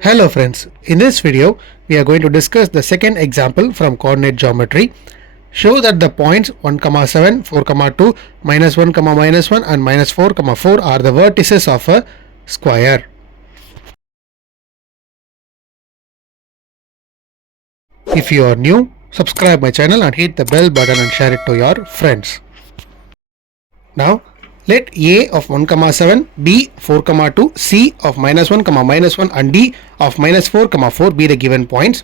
Hello friends, in this video we are going to discuss the second example from coordinate geometry. Show that the points 1, 7, 4, 2, minus 1, minus 1 and minus 4, 4 are the vertices of a square. If you are new, subscribe my channel and hit the bell button and share it to your friends. Now let A of 1, 7, B 4, 2, C of minus 1, minus 1 and D of minus 4, 4 be the given points.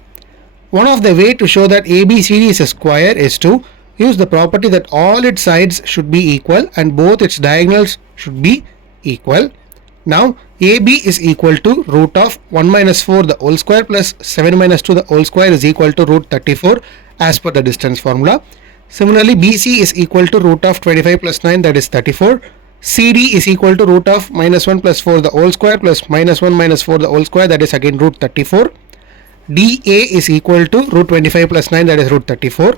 One of the way to show that ABCD is a square is to use the property that all its sides should be equal and both its diagonals should be equal. Now AB is equal to root of 1 minus 4 the whole square plus 7 minus 2 the whole square is equal to root 34 as per the distance formula. Similarly, BC is equal to root of 25 plus 9 that is 34. CD is equal to root of minus 1 plus 4 the whole square plus minus 1 minus 4 the whole square that is again root 34. DA is equal to root 25 plus 9 that is root 34.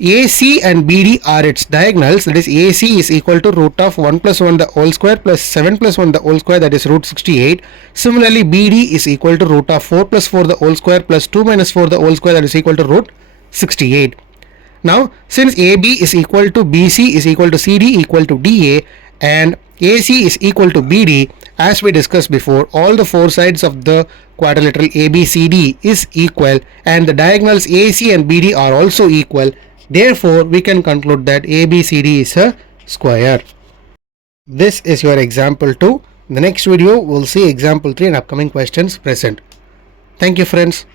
AC and BD are its diagonals, that is AC is equal to root of 1 plus 1 the whole square plus 7 plus 1 the whole square that is root 68. Similarly, BD is equal to root of 4 plus 4 the whole square plus 2 minus 4 the whole square that is equal to root 68. Now since AB is equal to BC is equal to CD equal to DA and AC is equal to BD, as we discussed before, all the four sides of the quadrilateral ABCD is equal and the diagonals AC and BD are also equal. Therefore, we can conclude that ABCD is a square. This is your example 2. In the next video, we'll see example 3 and upcoming questions present. Thank you friends.